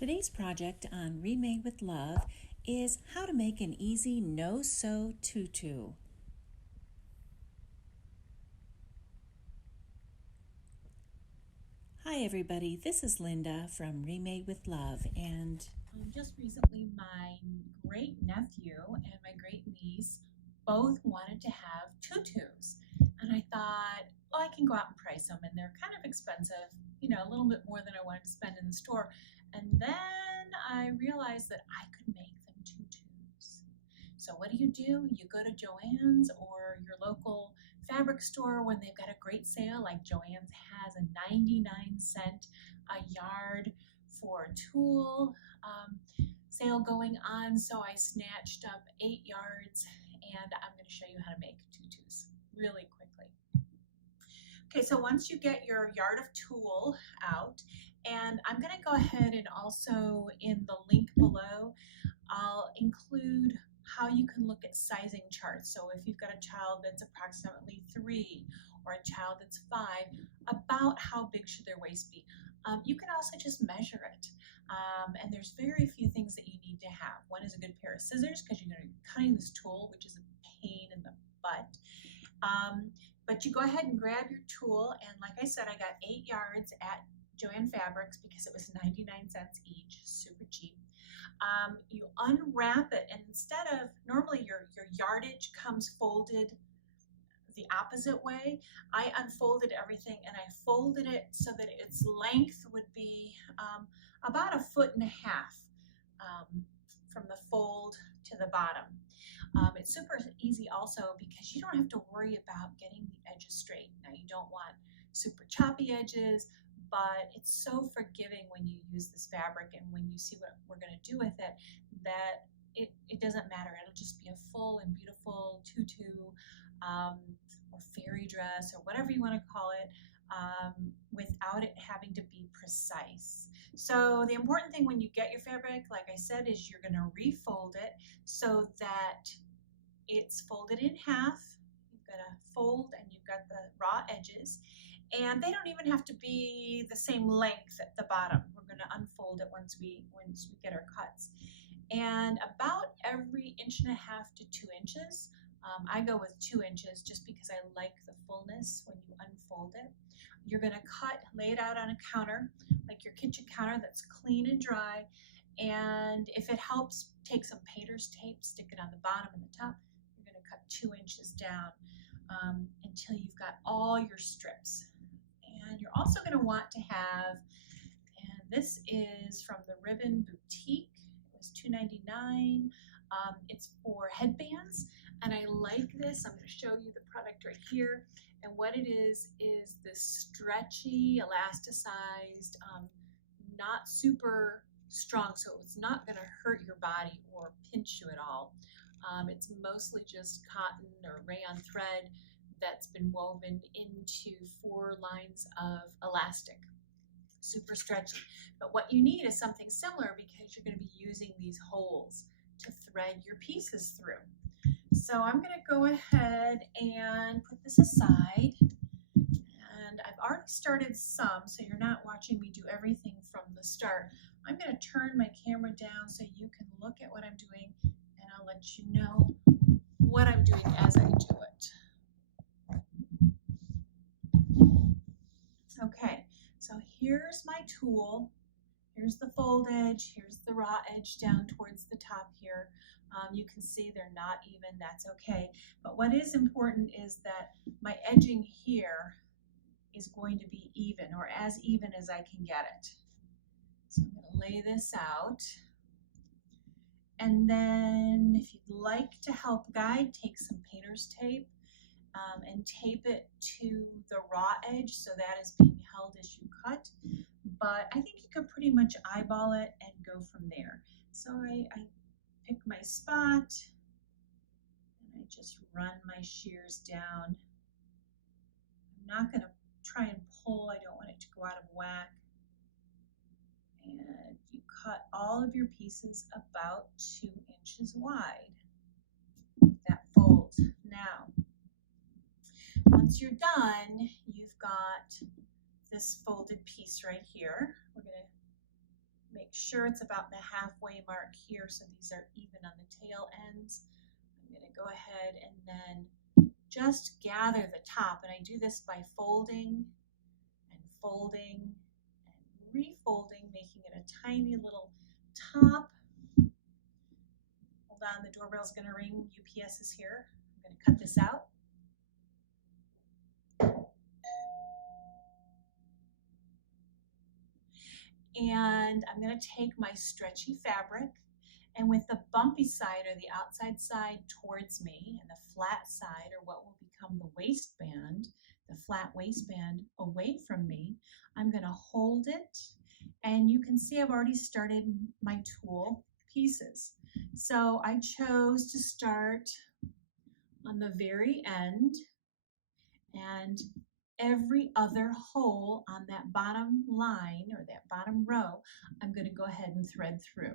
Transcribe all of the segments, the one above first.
Today's project on Remade with Love is how to make an easy no-sew tutu. Hi everybody, this is Linda from Remade with Love, and just recently my great nephew and my great niece both wanted to have tutus, and I thought, oh, I can go out and price them, and they're kind of expensive, a little bit more than I wanted to spend in the store. And then I realized that I could make them tutus. So what do? You go to JoAnn's or your local fabric store when they've got a great sale, like JoAnn's has a 99-cent a yard for tulle sale going on. So I snatched up 8 yards, and I'm going to show you how to make tutus really quickly. Okay, so once you get your yard of tulle out, and I'm going to go ahead and also in the link below, I'll include how you can look at sizing charts. So if you've got a child that's approximately 3 or a child that's 5, about how big should their waist be. You can also just measure it. And there's very few things that you need to have. One is a good pair of scissors, because you're going to be cutting this tulle, which is a pain in the butt. But you go ahead and grab your tulle, and like I said, I got 8 yards at JoAnn Fabrics because it was 99 cents each, super cheap. You unwrap it, and instead of, normally your yardage comes folded the opposite way, I unfolded everything and I folded it so that its length would be about 1.5 feet from the fold to the bottom. It's super easy also because you don't have to worry about getting the edges straight. Now, you don't want super choppy edges, but it's so forgiving when you use this fabric, and when you see what we're going to do with it, that it doesn't matter. It'll just be a full and beautiful tutu or fairy dress or whatever you want to call it, without it having to be precise. So the important thing when you get your fabric, like I said, is you're going to refold it so that it's folded in half. You've got a fold and you've got the raw edges, and they don't even have to be the same length at the bottom. We're going to unfold it once we get our cuts. And about every 1.5 to 2 inches, I go with 2 inches just because I like the fullness when you unfold it. You're going to lay it out on a counter, like your kitchen counter that's clean and dry. And if it helps, take some painter's tape, stick it on the bottom and the top. You're going to cut 2 inches down until you've got all your strips. And you're also going to want to have, and this is from the Ribbon Boutique, it was $2.99. It's for headbands, and I like this. I'm going to show you the product right here. And what it is this stretchy, elasticized, not super strong, so it's not going to hurt your body or pinch you at all. It's mostly just cotton or rayon thread that's been woven into 4 lines of elastic. Super stretchy. But what you need is something similar, because you're going to be using these holes to thread your pieces through. So I'm going to go ahead and put this aside, and I've already started some, so you're not watching me do everything from the start. I'm going to turn my camera down so you can look at what I'm doing, and I'll let you know what I'm doing as I do it. Okay, so here's my tulle. Here's the fold edge, here's the raw edge down towards the top here. You can see they're not even, that's okay. But what is important is that my edging here is going to be even, or as even as I can get it. So I'm going to lay this out. And then if you'd like to help guide, take some painter's tape and tape it to the raw edge so that is being held as you cut. But I think you could pretty much eyeball it and go from there. So I pick my spot, and I just run my shears down. I'm not going to try and pull. I don't want it to go out of whack. And you cut all of your pieces about 2 inches wide. That fold. Now, once you're done, you've got this folded piece right here. We're going to make make sure it's about the halfway mark here, so these are even on the tail ends. I'm going to go ahead and then just gather the top, and I do this by folding and folding and refolding, making it a tiny little top. Hold on, the doorbell's going to ring. UPS is here. I'm going to cut this out. And I'm going to take my stretchy fabric, and with the bumpy side or the outside side towards me and the flat side, or what will become the waistband, the flat waistband away from me, I'm going to hold it. And you can see I've already started my tulle pieces. So I chose to start on the very end, and every other hole on that bottom line or that bottom row, I'm going to go ahead and thread through.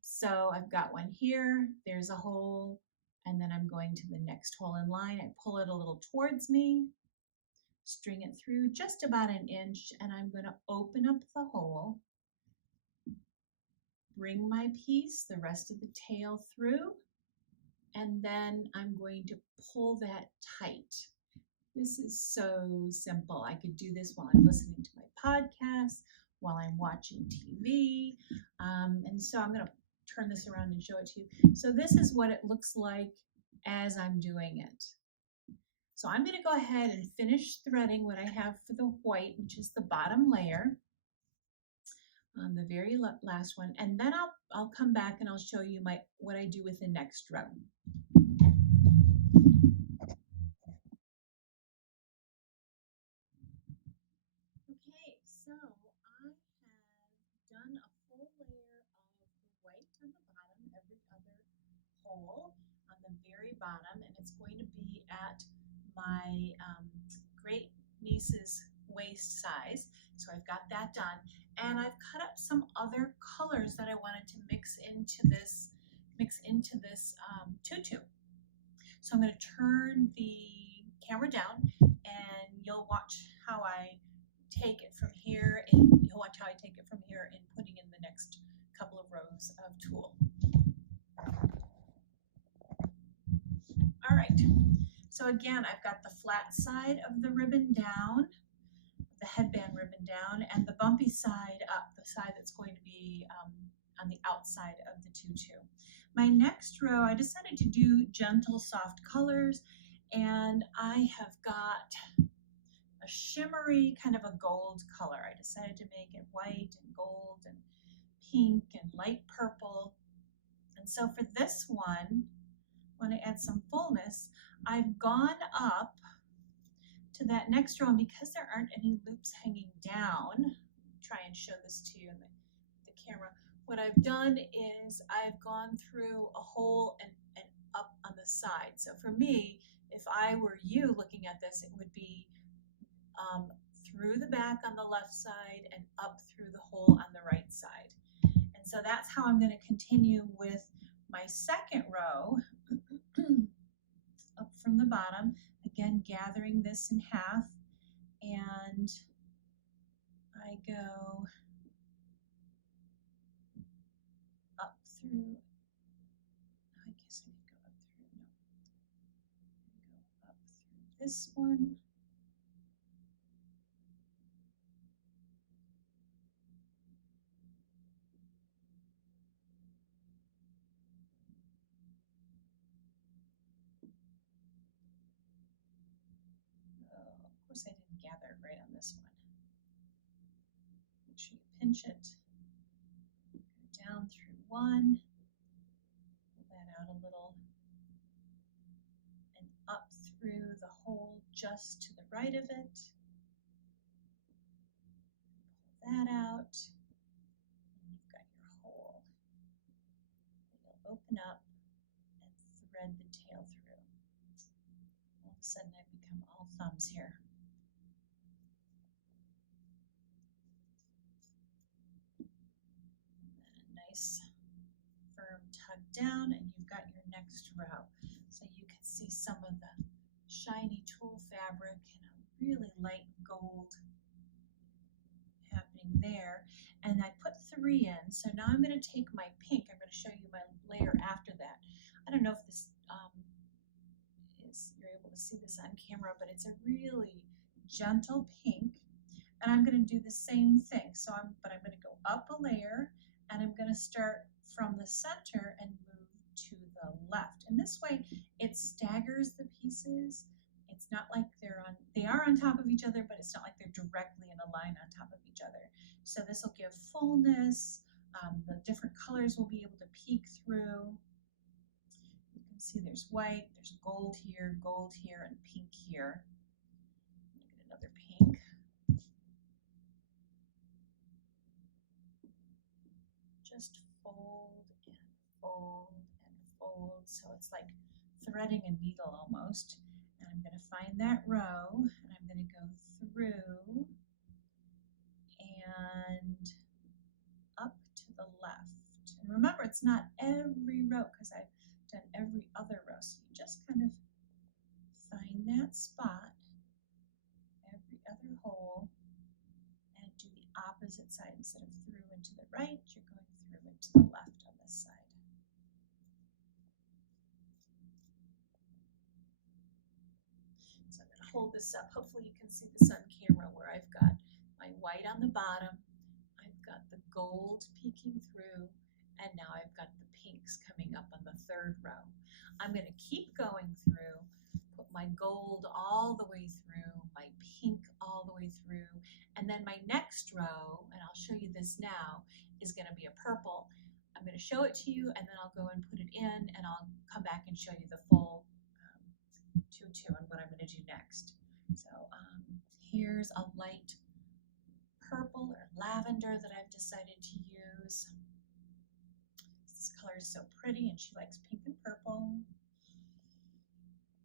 So I've got one here, there's a hole, and then I'm going to the next hole in line. I pull it a little towards me, string it through just about an inch, and I'm going to open up the hole, bring my piece, the rest of the tail through, and then I'm going to pull that tight. This is so simple. I could do this while I'm listening to my podcast, while I'm watching TV. And so I'm going to turn this around and show it to you. So this is what it looks like as I'm doing it. So I'm going to go ahead and finish threading what I have for the white, which is the bottom layer, on the very last one. And then I'll come back and I'll show you what I do with the next row. Okay, so I have done a full layer of the white on the bottom, every other hole on the very bottom, and it's going to be at my great niece's waist size. So I've got that done, and I've cut up some other colors that I wanted to mix into this tutu. So I'm going to turn the camera down, and you'll watch how I take it from here, and you'll watch how I take it from here and putting in the next couple of rows of tulle. All right, so again, I've got the flat side of the ribbon down, the headband ribbon down, and the bumpy side up, the side that's going to be on the outside of the tutu. My next row, I decided to do gentle, soft colors, and I have got a shimmery kind of a gold color. I decided to make it white and gold and pink and light purple. And so for this one, when I add some fullness, I've gone up to that next row, and because there aren't any loops hanging down, try and show this to you in the camera. What I've done is I've gone through a hole and up on the side. So for me, if I were you looking at this, it would be through the back on the left side and up through the hole on the right side. And so that's how I'm going to continue with my second row up from the bottom, again gathering this in half, and I go up through, I guess I could go up through, no, go up through this one, of course I didn't gather it right on this one. Make sure you pinch it, go down through one, pull that out a little, and up through the hole just to the right of it, pull that out, and you've got your hole. You'll open up and thread the tail through. All of a sudden I've become all thumbs here. Nice firm tug down, and you've got your next row. So you can see some of the shiny tulle fabric and a really light gold happening there. And I put 3 in. So now I'm going to take my pink. I'm going to show you my layer after that. I don't know if this you're able to see this on camera, but it's a really gentle pink. And I'm going to do the same thing. I'm going to go up a layer, and I'm going to start from the center and move to the left. And this way it staggers the pieces. It's not like they are on top of each other, but it's not like they're directly in a line on top of each other. So this will give fullness. The different colors will be able to peek through. You can see there's white, there's gold here, and pink here. Get another pink. Just fold and fold and fold. So it's like threading a needle almost. And I'm going to find that row, and I'm going to go through and up to the left. And remember, it's not every row because I've done every other row. So you just kind of find that spot, every other hole, and do the opposite side. Instead of through and to the right, you're going through and to the left on this side. So I'm going to hold this up. Hopefully you can see this on camera where I've got my white on the bottom, I've got the gold peeking through, and now I've got the pinks coming up on the third row. I'm going to keep going through, put my gold all the way through, my pink all the way through, and then my next row, and I'll show you this now, is going to be a purple. I'm going to show it to you, and then I'll go and put it in, and I'll come back and show you the full tutu and what I'm going to do next. So here's a light purple or lavender that I've decided to use. This color is so pretty, and she likes pink and purple.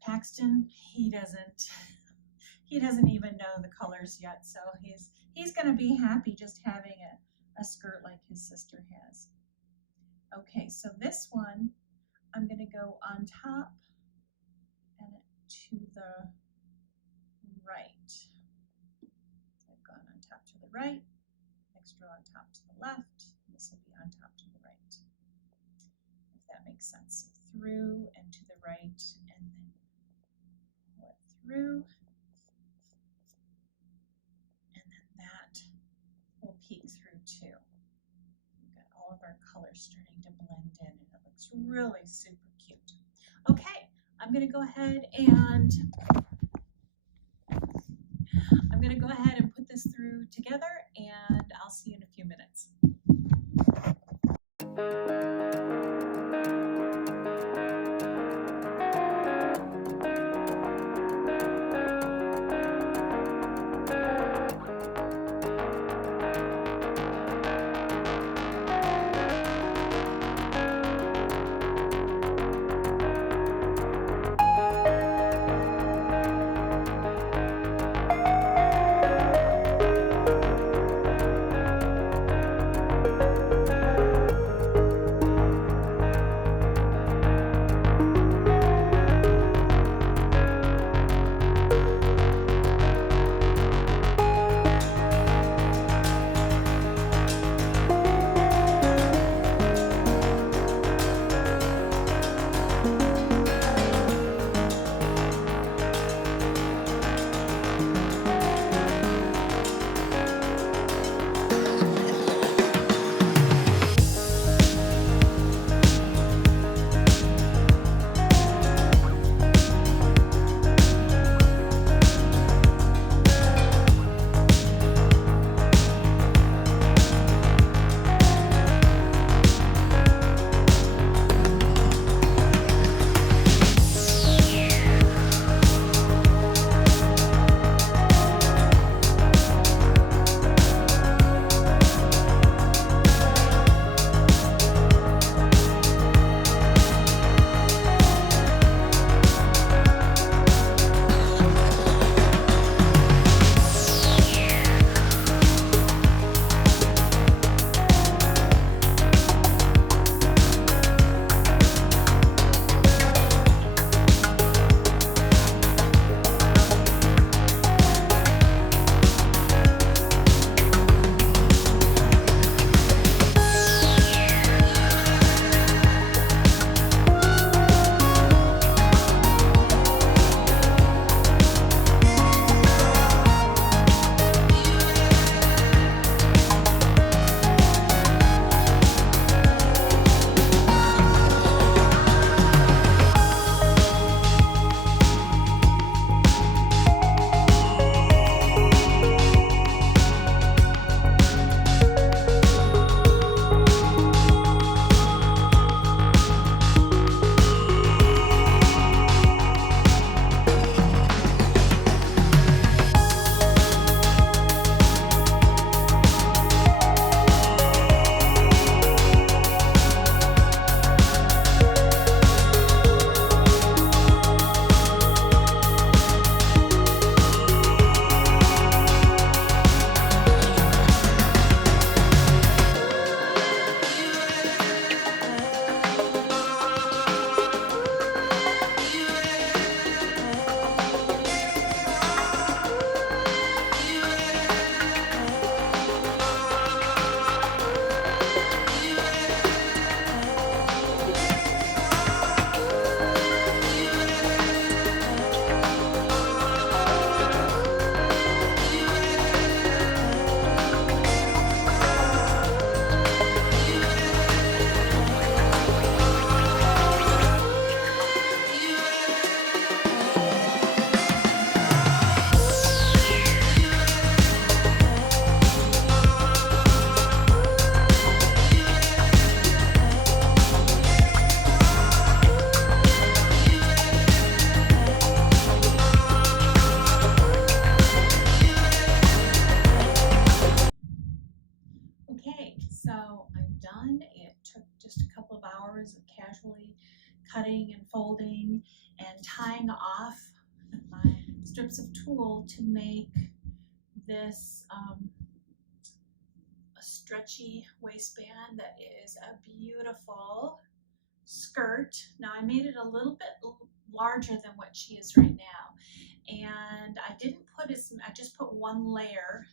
Paxton, he doesn't even know the colors yet, so he's going to be happy just having a skirt like his sister has. Okay, so this one I'm going to go on top and to the right. So I've gone on top to the right, next row on top to the left, and this will be on top to the right, if that makes sense. So through and to the right, and then pull it through, and then that will peek through too. We've got all of our colors starting to blend in, and it looks really super cute. Okay, I'm going to go ahead and put this through together, and I'll see you in a few minutes. So I'm done. It took just a couple of hours of casually cutting and folding and tying off my strips of tulle to make this a stretchy waistband that is a beautiful skirt. Now I made it a little bit larger than what she is right now, and I didn't put I just put one layer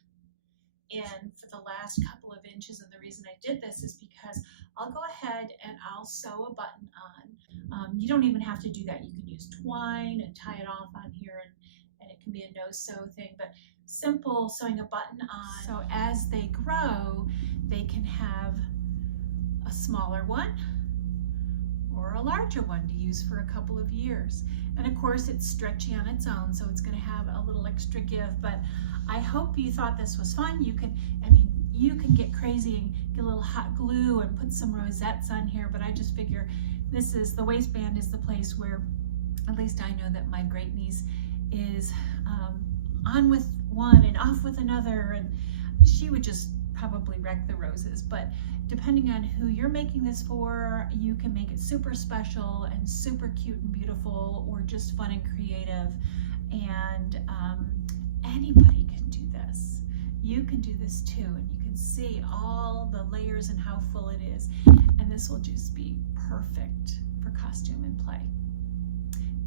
in for the last couple of inches, and the reason I did this is because I'll go ahead and I'll sew a button on. You don't even have to do that. You can use twine and tie it off on here, and it can be a no-sew thing, but simple sewing a button on. So as they grow, they can have a smaller one or a larger one to use for a couple of years. And of course it's stretchy on its own, so it's going to have a little extra give, but I hope you thought this was fun. You can get crazy and get a little hot glue and put some rosettes on here, but I just figure the waistband is the place where at least I know that my great niece is on with one and off with another, and she would just probably wreck the roses. But depending on who you're making this for, you can make it super special and super cute and beautiful, or just fun and creative. And anybody can do this. You can do this too, and you can see all the layers and how full it is. And this will just be perfect for costume and play.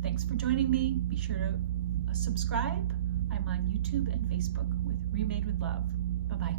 Thanks for joining me. Be sure to subscribe. I'm on YouTube and Facebook with Remade with Love. Bye-bye.